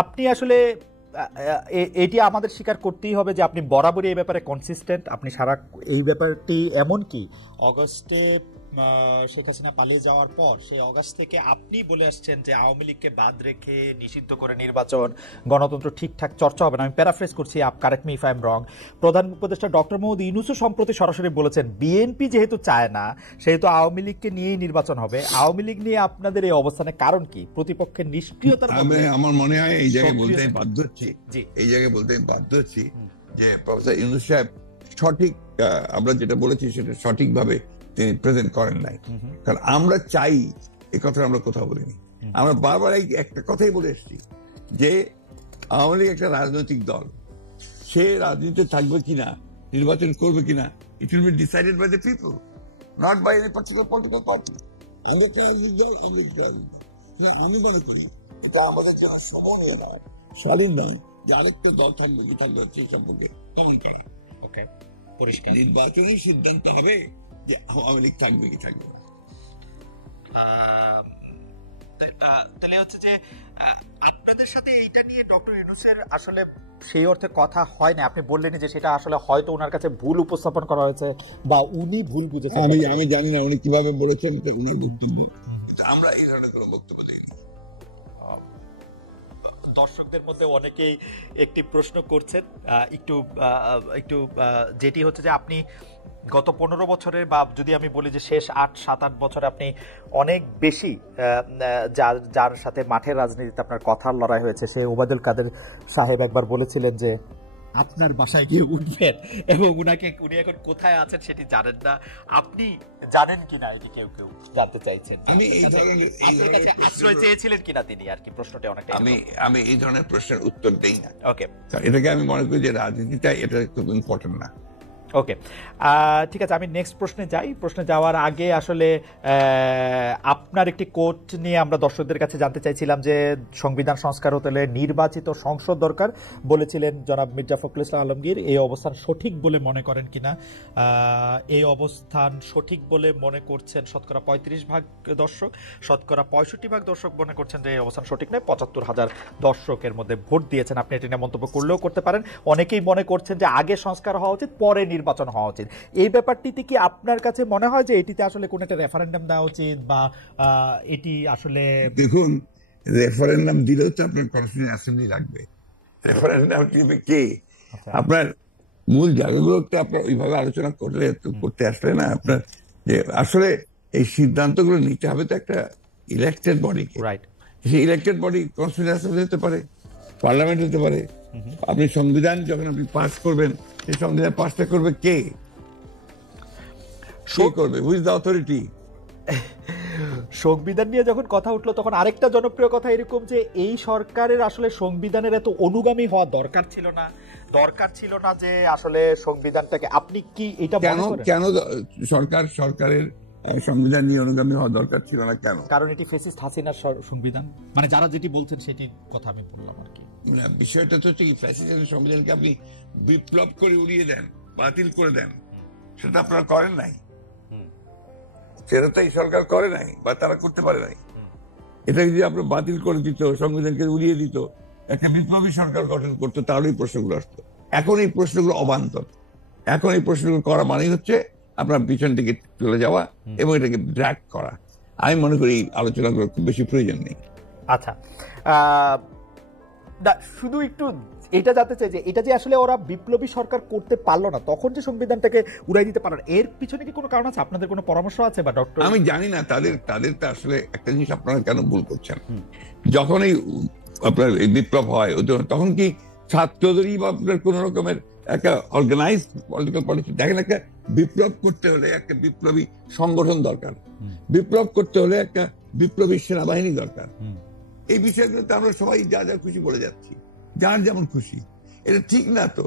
আপনি আসলে এটি আমাদের স্বীকার করতেই হবে যে আপনি বরাবরই এই ব্যাপারে কনসিস্টেন্ট। আপনি সারা এই ব্যাপারটি এমন কি অগস্টে শেখ হাসিনা পালিয়ে যাওয়ার পর সেই অগস্ট থেকে আপনি বলে আসছেন যে আওয়ামী লীগকে বাদ রেখে নিষিদ্ধ করে নির্বাচন, গণতন্ত্র ঠিকঠাক চর্চা হবে না। আমি প্যারাফ্রেজ করছি, correct me if I am রং। প্রধান উপদেষ্টা ডক্টর মোহাম্মদ ইউনূসও সম্প্রতি সরাসরি বলেছেন বিএনপি যেহেতু চায় না সেহেতু আওয়ামী লীগকে নিয়েই নির্বাচন হবে। আওয়ামী লীগ নিয়ে আপনাদের এই অবস্থানের কারণ কি? প্রতিপক্ষের নিষ্ক্রিয়তার মধ্যে আমার মনে হয় এই জায়গায় বলতে বাধ্য হচ্ছি, যে প্রফেসর ইউনূস সাহেব সঠিক, আমরা যেটা বলেছি সেটা সঠিকভাবে তিনি প্রেজেন্ট করেন নাই। কারণ আমরা চাই, এই কথা আমরা কোথাও বলিনি। আমরা বারবার একটা কথাই বলে এসেছি যে আওয়ামী লীগ একটা রাজনৈতিক দল, সে রাজনীতিতে থাকবে কিনা, নির্বাচন করবে কিনা, it will be decided by the people, not by any particular political party. আমরা একটা রাজনৈতিক দল, আমরা একটা রাজনীতি। হ্যাঁ, আমি মনে করি এটা আমাদের জন্য সমনীয় নয়, শালীন নয় যে আরেকটা দল থাকবে কি থাকবে সেই সম্পর্কে কমেন্ট করা। ওকে, পরিষ্কার নির্বাচনের সিদ্ধান্ত হবে যে আওয়ামী লীগ থাকবে কি থাকবে না। তাহলে হচ্ছে যে আপনাদের সাথে এইটা নিয়ে ডক্টর ইউনূসের আসলে সেই অর্থে কথা হয় না। আপনি বললেন যে সেটা আসলে হয়তো ওনার কাছে ভুল উপস্থাপন করা হয়েছে বা উনি ভুল বুঝেছেন। আমি জানি না উনি কিভাবে বলেছেন, আমরা এই ধরনের কোনো বক্তব্য দিইনি। দর্শকদের মধ্যে অনেকেই একটি প্রশ্ন করছেন একটু যেটি হচ্ছে যে আপনি গত 15 বছরের বা যদি আমি বলি যে শেষ 7-8 বছরে আপনি অনেক বেশি যার সাথে মাঠের রাজনীতিতে আপনার কথার লড়াই হয়েছে, সে ওবায়দুল কাদের সাহেব একবার বলেছিলেন যে আপনার বাসায় গিয়ে উঠবেন এবং উনি এখন কোথায় আছেন সেটি জানেন না। আপনি জানেন কিনা এটি কেউ জানতে চাইছেন। আমি এই ধরনের আপনার কাছে আশ্রয় চেয়েছিলেন কিনা তিনি, আর কি প্রশ্নটা অনেকটা। আমি এই ধরনের প্রশ্নের উত্তর দেই না। ওকে, এটাকে আমি মনে করি যে রাজনীতিটা এটা খুব ইম্পর্টেন্ট না। ওকে, ঠিক আছে, আমি নেক্সট প্রশ্নে যাই। প্রশ্নে যাওয়ার আগে আসলে আপনার একটি কোট নিয়ে আমরা দর্শকদের কাছে জানতে চাইছিলাম যে সংবিধান সংস্কার হতে হলে নির্বাচিত সংসদ দরকার বলেছিলেন জনাব মির্জা ফখরুল ইসলাম আলমগীর। এই অবস্থান সঠিক বলে মনে করেন কিনা? এই অবস্থান সঠিক বলে মনে করছেন শতকরা 35% দর্শক, শতকরা 65% দর্শক মনে করছেন যে এই অবস্থান সঠিক নয়। 75,000 দর্শকের মধ্যে ভোট দিয়েছেন। আপনি এটি নিয়ে মন্তব্য করলেও করতে পারেন। অনেকেই মনে করছেন যে আগে সংস্কার হওয়া উচিত, পরে নির্বাচন হওয়া উচিত। এই ব্যাপারটিতে কি আপনার কাছে মনে হয় যে এটিতে আসলে কোন একটা রেফারেন্ডাম দেওয়া উচিত, বা এটি আসলে? দেখুন, রেফারেন্ডাম দিলেও তো আপনার কনস্টিটিউয়েন্ট অ্যাসেম্বলি লাগবে। রেফারেন্ডাম দিবে কে? আপনার মূল জায়গাগুলো তো আপনার ওইভাবে আলোচনা করতে আসলে না। আপনার যে আসলে এই সিদ্ধান্তগুলো নিতে হবে তো একটা ইলেক্টেড বডিকে। রাইট, সেই ইলেক্টেড বডি কনস্টিটিউয়েন্ট অ্যাসেম্বলি হতে পারে, পার্লামেন্ট হতে পারে। আপনি সংবিধান যখন আপনি পাস করবেন, এই সংবিধান পাসটা করবে কে? করবে, হুইজ দ্য অথরিটি? সংবিধান নিয়ে যখন কথা উঠলো তখন আরেকটা জনপ্রিয় কথা এরকম যে এই সরকারের আসলে সংবিধানের এত অনুগামী হওয়া দরকার ছিল না যে আসলে সংবিধানটাকে, আপনি কি এটা কেন সরকারের সংবিধান নিয়ে অনুগামী হওয়া দরকার ছিল না কেন? কারণ এটি ফ্যাসিস্ট হাসিনার সংবিধান, মানে যারা যেটি বলছেন সেটির কথা আমি বললাম আর কি। বিষয়টা তো হচ্ছে কি, ফ্যাসিস্টের সংবিধানকে আপনি বিপ্লব করে উড়িয়ে দেন, বাতিল করে দেন, সেটা আপনারা করেন নাই। সেটা তো এই সরকার করে নাই, বা তারা করতে পারে নাই। এটা যদি আপনার বাতিল করে দিত, সংবিধানকে উড়িয়ে দিত, একটা বিপ্লবী সরকার গঠন করতো, তাহলে এই প্রশ্নগুলো আসতো। এখন এই প্রশ্নগুলো অবান্তর। এখন এই প্রশ্নগুলো করা মানেই হচ্ছে আপনার পিছন থেকে চলে যাওয়া এবং এটাকে ড্র্যাগ করা। আমি মনে করি এই আলোচনাগুলো খুব বেশি প্রয়োজন নেই। আচ্ছা, শুধু একটু এটা জানতে চাই যে এটা যে আসলে ওরা বিপ্লবী সরকার করতে পারলো না, তখন যে সংবিধানটাকে উড়াই দিতে পারলো, এর পিছনে কি কোনো কারণ আছে? আপনাদের কোনো পরামর্শ আছে? বা ডক্টর, আমি জানি না তাদের তো আসলে একটা জিনিস আপনারা কেন ভুল করছেন। যখন এই আপনার এই বিপ্লব হয়, তখন কি ছাত্রদেরই বা আপনার কোন রকমের একটা অর্গানাইজ পলিটিক্যাল পার্টি? দেখেন, একটা বিপ্লব করতে হলে একটা বিপ্লবী সংগঠন দরকার, বিপ্লব করতে হলে একটা বিপ্লবী সেনাবাহিনী দরকার। এই বিষয়গুলোতে আমরা সবাই যা যা খুশি বলে যাচ্ছি, যার যেমন খুশি। এটা ঠিক না তো।